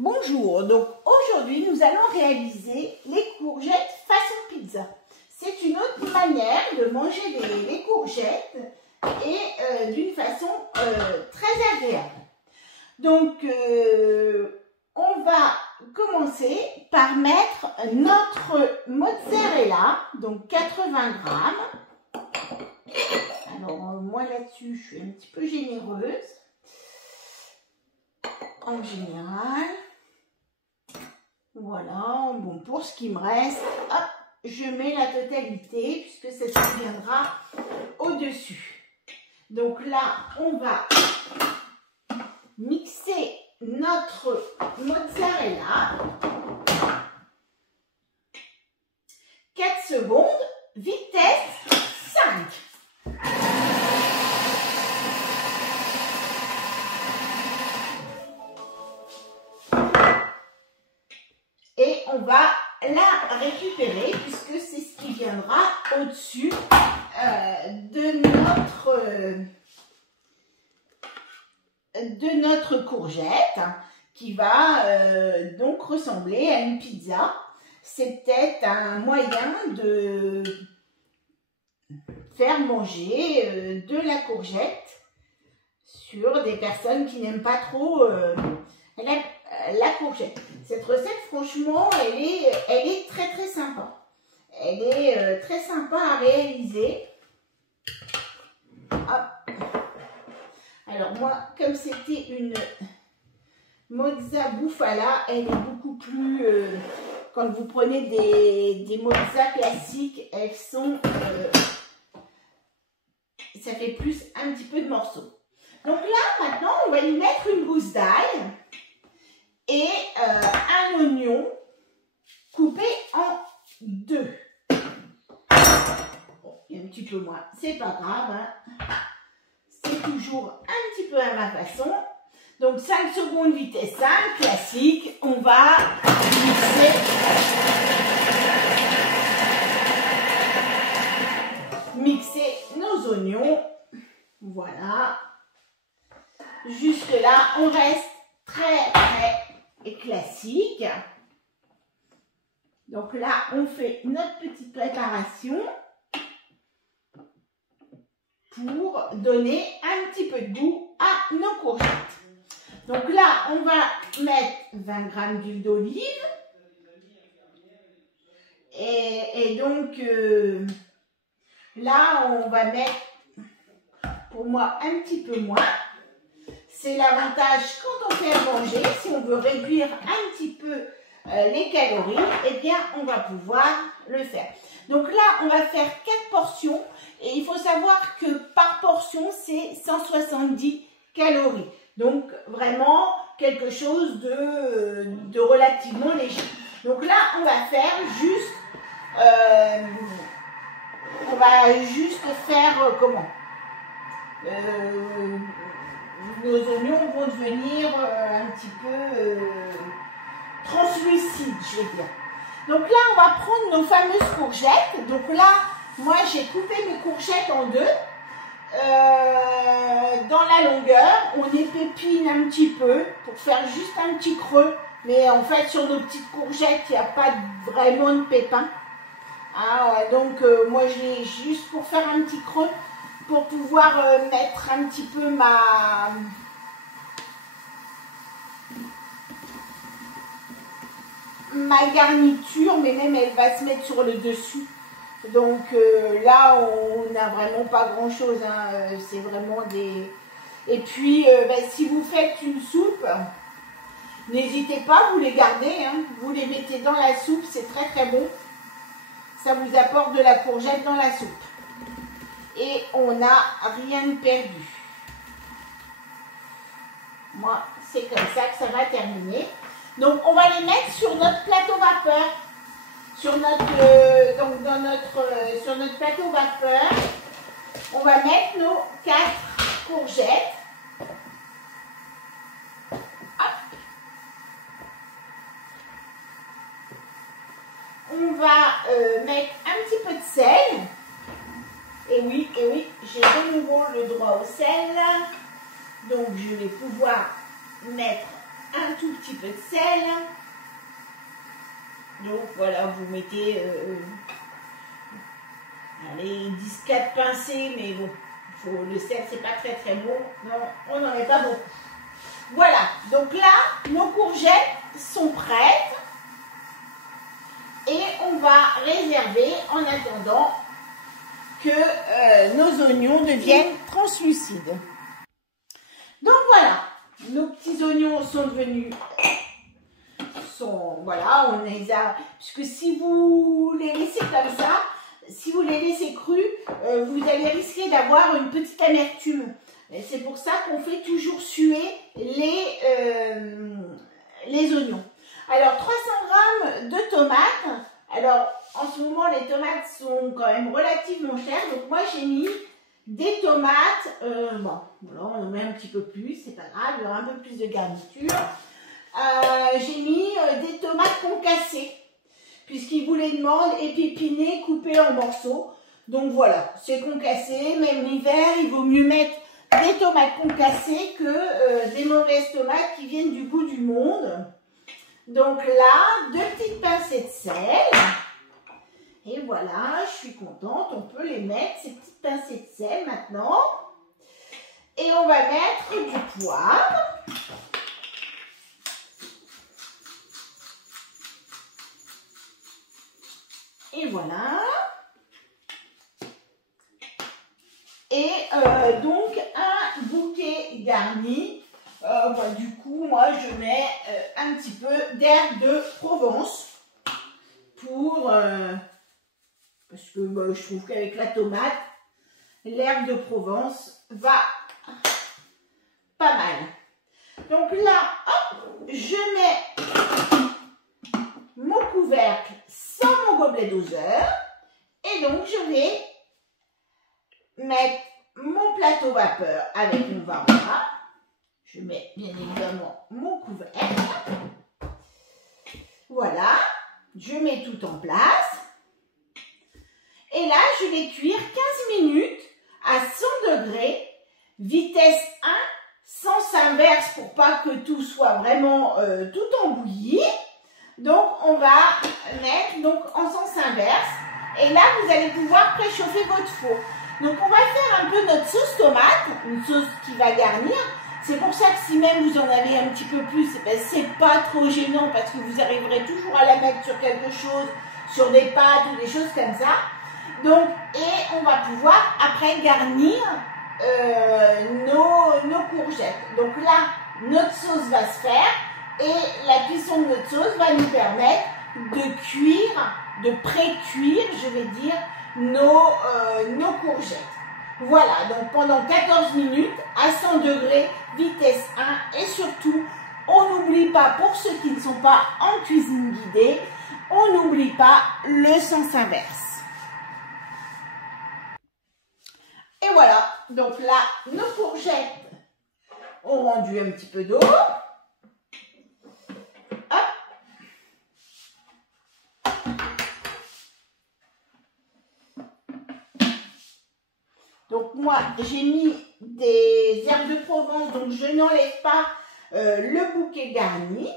Bonjour, donc aujourd'hui nous allons réaliser les courgettes façon pizza. C'est une autre manière de manger les courgettes et d'une façon très agréable. Donc on va commencer par mettre notre mozzarella, donc 80 grammes. Alors moi là-dessus je suis un petit peu généreuse en général. Voilà, bon, pour ce qui me reste, hop, je mets la totalité puisque ça se viendra au-dessus. Donc là, on va mixer notre mozzarella. 4 secondes, vitesse 5. Et on va la récupérer puisque c'est ce qui viendra au-dessus de notre courgette qui va donc ressembler à une pizza. C'est peut-être un moyen de faire manger de la courgette sur des personnes qui n'aiment pas trop la courgette. Cette recette, franchement, elle est très très sympa. Elle est très sympa à réaliser. Hop. Alors moi, comme c'était une mozza bufala, elle est beaucoup plus... quand vous prenez des mozzas classiques, elles sont... ça fait plus un petit peu de morceaux. Donc là, maintenant, on va y mettre une gousse d'ail et un oignon coupé en 2. Bon, il y a un petit peu moins, c'est pas grave, hein. C'est toujours un petit peu à ma façon. Donc 5 secondes vitesse 5, classique. On va mixer nos oignons. Voilà. Jusque là, on reste très classique. Donc là, on fait notre petite préparation pour donner un petit peu de goût à nos courgettes. Donc là, on va mettre 20 g d'huile d'olive. Et donc, là, on va mettre, pour moi, un petit peu moins. C'est l'avantage quand on fait à manger. Si on veut réduire un petit peu les calories, eh bien, on va pouvoir le faire. Donc là, on va faire 4 portions. Et il faut savoir que par portion, c'est 170 calories. Donc, vraiment, quelque chose de relativement léger. Donc là, on va faire juste... on va juste faire comment nos oignons vont devenir un petit peu translucides, je vais dire. Donc là, on va prendre nos fameuses courgettes. Donc là, moi, j'ai coupé mes courgettes en 2. Dans la longueur, on épépine un petit peu pour faire juste un petit creux. Mais en fait, sur nos petites courgettes, il n'y a pas vraiment de pépins. Ah ouais, donc moi, je l'ai juste pour faire un petit creux, pour pouvoir mettre un petit peu ma garniture, mais même elle va se mettre sur le dessus. Donc là, on n'a vraiment pas grand chose, hein. C'est vraiment des... Et puis, si vous faites une soupe, n'hésitez pas, vous les gardez, hein. Vous les mettez dans la soupe, c'est très très bon. Ça vous apporte de la courgette dans la soupe. Et on n'a rien perdu. Moi, c'est comme ça que ça va terminer. Donc, on va les mettre sur notre plateau vapeur. Sur notre plateau vapeur, on va mettre nos 4 courgettes. Hop. On va mettre un petit peu de sel. Et oui, j'ai de nouveau le droit au sel. Donc, je vais pouvoir mettre un tout petit peu de sel. Donc voilà, vous mettez allez, 10-4 pincées, mais bon, le sel c'est pas très très bon, non, on n'en met pas beaucoup. Voilà, donc là, nos courgettes sont prêtes et on va réserver en attendant que nos oignons deviennent translucides. Donc voilà, nos petits oignons sont devenus, voilà, on les a, puisque si vous les laissez comme ça, si vous les laissez crus, vous allez risquer d'avoir une petite amertume. C'est pour ça qu'on fait toujours suer les oignons. Alors 300 g de tomates. Alors en ce moment les tomates sont quand même relativement chères. Donc moi j'ai mis des tomates. Bon, voilà, on en met un petit peu plus, c'est pas grave, il y aura un peu plus de garniture. J'ai mis des tomates concassées, puisqu'ils vous les demandent, épipinées, coupées en morceaux. Donc voilà, c'est concassé. Même l'hiver, il vaut mieux mettre des tomates concassées que des mauvaises tomates qui viennent du bout du monde. Donc là, 2 petites pincées de sel. Et voilà, je suis contente. On peut les mettre, ces petites pincées de sel maintenant. Et on va mettre du poivre. Et voilà. Et donc un bouquet garni. Bah, du coup, moi je mets un petit peu d'herbe de Provence pour parce que bah, je trouve qu'avec la tomate, l'herbe de Provence va pas mal. Donc là, hop, je mets mon couvercle sans mon gobelet doseur et donc je vais mettre mon plateau vapeur avec mon varora. Je mets bien évidemment mon couvercle. Voilà, je mets tout en place. Et là, je vais cuire 15 minutes à 100 degrés, vitesse 1, sens inverse pour pas que tout soit vraiment tout embouilli. Donc, on va mettre donc, en sens inverse. Et là, vous allez pouvoir préchauffer votre four. Donc, on va faire un peu notre sauce tomate, une sauce qui va garnir. C'est pour ça que si même vous en avez un petit peu plus, ben, c'est pas trop gênant parce que vous arriverez toujours à la mettre sur quelque chose, sur des pâtes ou des choses comme ça. Donc, et on va pouvoir après garnir nos courgettes. Donc là, notre sauce va se faire et la cuisson de notre sauce va nous permettre de cuire, de pré-cuire, je vais dire, nos courgettes. Voilà, donc pendant 14 minutes à 100 degrés, vitesse 1 et surtout, on n'oublie pas, pour ceux qui ne sont pas en cuisine guidée, on n'oublie pas le sens inverse. Et voilà, donc là, nos courgettes ont rendu un petit peu d'eau. Donc moi, j'ai mis des herbes de Provence, donc je n'enlève pas le bouquet garni.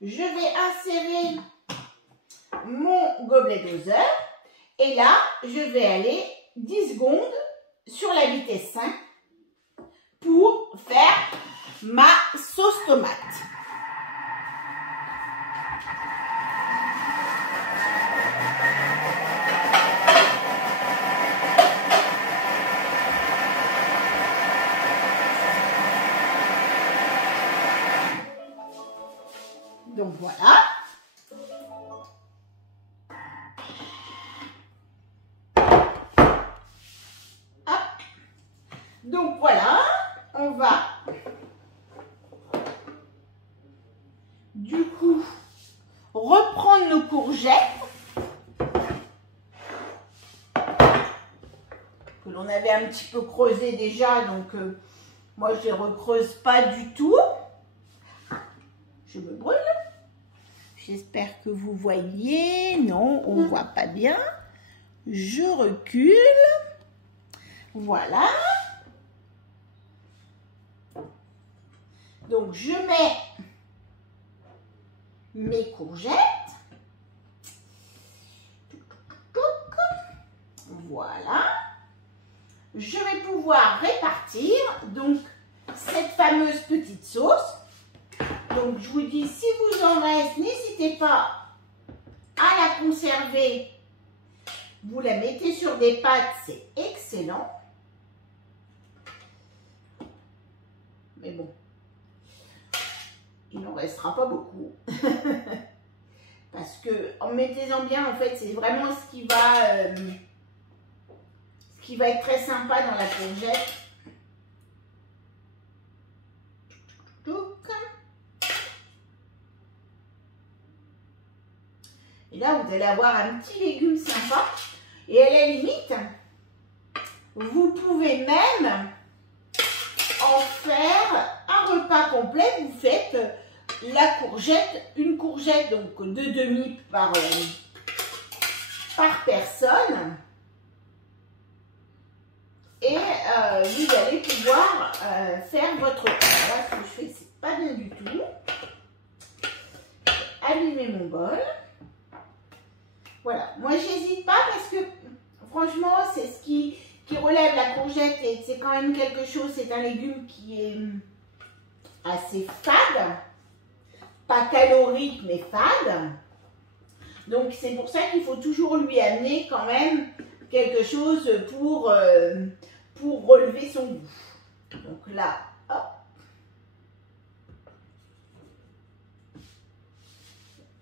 Je vais insérer mon gobelet doseur. Et là, je vais aller 10 secondes sur la vitesse 5 pour faire ma sauce tomate. Donc voilà. Hop. Donc voilà, on va du coup reprendre nos courgettes que l'on avait un petit peu creusées déjà, donc moi je les recreuse pas du tout. Je me brûle. J'espère que vous voyez. Non, on ne voit pas bien. Je recule. Voilà. Donc, je mets mes courgettes. Voilà. Je vais pouvoir répartir donc cette fameuse petite sauce. Donc je vous dis, si vous en reste, n'hésitez pas à la conserver. Vous la mettez sur des pâtes, c'est excellent. Mais bon, il n'en restera pas beaucoup. Parce que en mettez-en bien, en fait, c'est vraiment ce qui va être très sympa dans la courgette. Et là, vous allez avoir un petit légume sympa. Et à la limite, vous pouvez même en faire un repas complet. Vous faites la courgette, une courgette donc de demi par personne. Et vous allez pouvoir faire votre repas. Voilà ce que je fais, c'est pas bien du tout. Allumer mon bol. Voilà, moi j'hésite pas parce que franchement c'est ce qui relève la courgette et c'est quand même quelque chose, c'est un légume qui est assez fade, pas calorique mais fade. Donc c'est pour ça qu'il faut toujours lui amener quand même quelque chose pour relever son goût. Donc là, hop.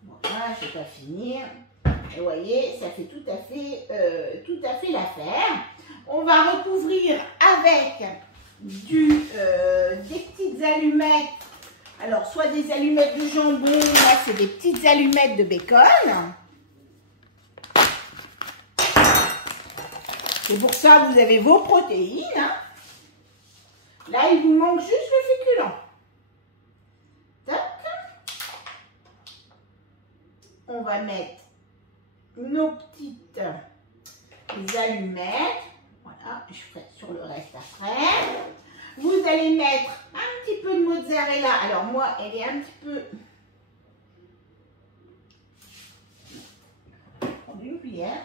Voilà, je vais pas finir. Et vous voyez, ça fait tout à fait l'affaire. On va recouvrir avec des petites allumettes. Alors, soit des allumettes de jambon, là, c'est des petites allumettes de bacon. C'est pour ça que vous avez vos protéines. Hein. Là, il vous manque juste le féculent. Tac. On va mettre nos petites allumettes. Voilà, je ferai sur le reste après. Vous allez mettre un petit peu de mozzarella. Alors moi, elle est un petit peu... Prendre une cuillère.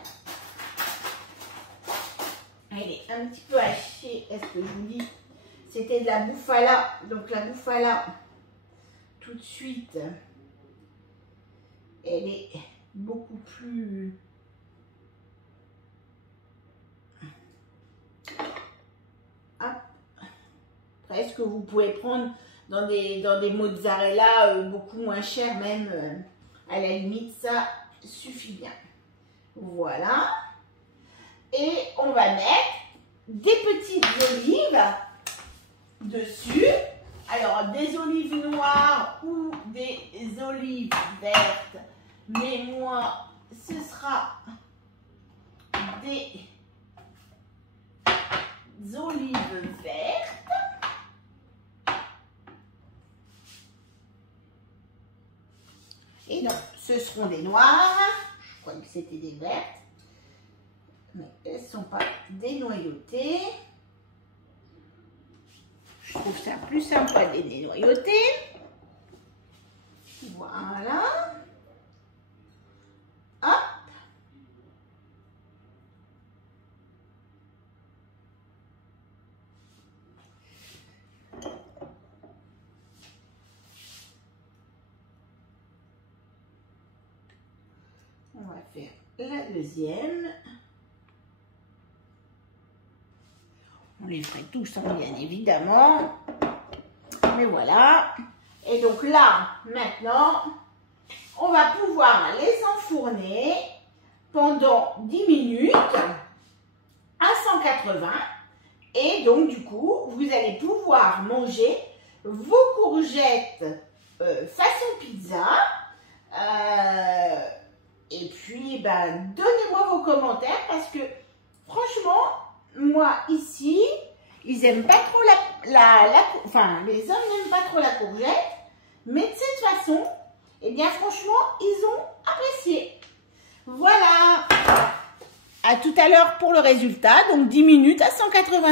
Elle est un petit peu hachée. Est-ce que je vous dis? C'était de la bouffala. Donc la bouffala, tout de suite, elle est beaucoup plus... Hop. Après, ce que vous pouvez prendre dans des mozzarella beaucoup moins chers, même à la limite, ça suffit bien. Voilà. Et on va mettre des petites olives dessus. Alors, des olives noires ou des olives vertes. Mais moi, ce sera des olives vertes. Et non, ce seront des noires. Je crois que c'était des vertes. Mais elles ne sont pas dénoyautées. Je trouve ça plus sympa de les dénoyauter. Voilà. Hop. On va faire la deuxième. On les ferait tous, hein, bien évidemment. Mais voilà. Et donc là, maintenant, on va pouvoir les enfourner pendant 10 minutes à 180. Et donc, du coup, vous allez pouvoir manger vos courgettes façon pizza. Et puis, ben, donnez-moi vos commentaires parce que, franchement, moi, ici, ils n'aiment pas trop enfin, les hommes n'aiment pas trop la courgette, mais de cette façon, eh bien, franchement, ils ont apprécié. Voilà. À tout à l'heure pour le résultat, donc 10 minutes à 180.